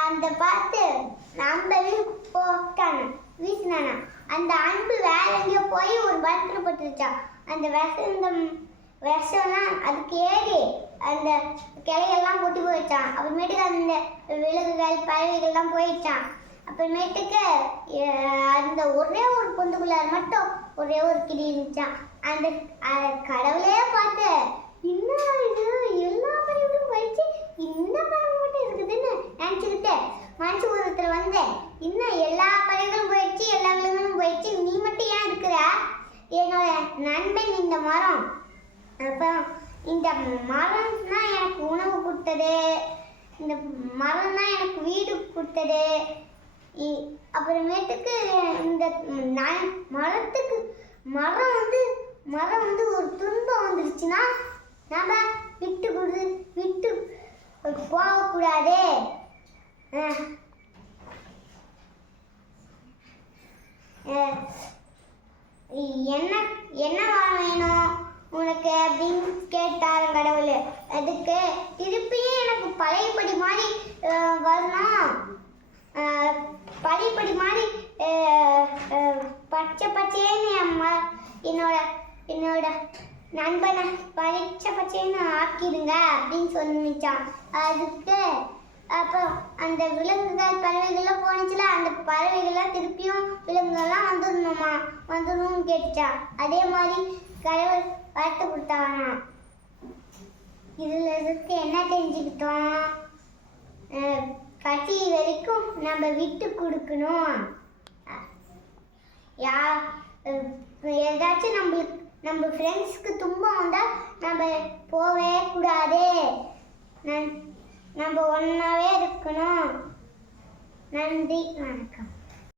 அந்த பார்த்து நம்பவே போட்டான வீசினானா? அந்த அன்பு வேற எங்கேயோ போய் ஒரு பலத்தில் போட்டுருச்சான் அந்த விஷம் இந்த விஷம்லாம் அதுக்கு ஏறி அந்த கிளையெல்லாம் கொட்டி போயிடுச்சான் அப்புறமேட்டுக்கு அந்த விலங்குகள் பறவைகள்லாம் போயிடுச்சான் அப்புறமேட்டுக்கு அந்த ஒரே ஒரு பொந்துக்குள்ளார் மட்டும் ஒரே ஒரு கிளி இருந்துச்சான் அந்த கடவுளே பார்த்து என்ன இது எல்லா பறவைகளும் போயிடுச்சு இந்த பறவை மட்டும் இருக்குதுன்னு நினச்சிக்கிட்டு மனசு உருவத்தில் வந்து இன்னும் எல்லா பறவைகளும் போயிடுச்சு எல்லா விலங்குகளும் போயிடுச்சு நீ மட்டும் ஏன் இருக்கிற? என்னோட நண்பன் இந்த மரம். அப்புறம் இந்த மரம் தான் எனக்கு உணவு கொடுத்தது. இந்த மரம் தான் எனக்கு வீடு கொடுத்தது. இ- அப்புறமேட்டுக்கு இந்த நான் மரத்துக்கு மரம் வந்து மரம் வந்து ஒரு துன்பம் வந்துருச்சுன்னா நம்ம விட்டு கொடு விட்டு போகக்கூடாது என்ன என்ன வேணும் உனக்கு அப்படின்னு கேட்டாரு கடவுள். அதுக்கு திருப்பியும் எனக்கு பழையபடி மாதிரி வரணும். அஹ், பழையபடி மாதிரி பச்சை பச்சைன்னு அம்மா என்னோட என்னோட நண்பனை பச்சை பச்சைன்னு ஆக்கிடுங்க அப்படின்னு சொன்னிச்சான். அதுக்கு அந்த விலங்குகள் பறவைகள்லாம் போனுச்சுல அந்த பறவைகள்லாம் திருப்பியும் விலங்குகள்லாம் வந்துடணுமா வந்துடணும்னு கேட்டுச்சான் அதே மாதிரி கடவுள் வளர்த்து கொடுத்தானா இதில் இருக்க என்ன தெரிஞ்சுக்கிட்டோம்? கட்சி வரைக்கும் நம்ம விட்டு கொடுக்கணும். யா ஏதாச்சும் நம்மளுக்கு நம்ம ஃப்ரெண்ட்ஸ்க்கு துன்பம் வந்தால் நம்ம போகவே கூடாது. நம்ம ஒன்றாவே இருக்கணும் நன்றி வணக்கம்.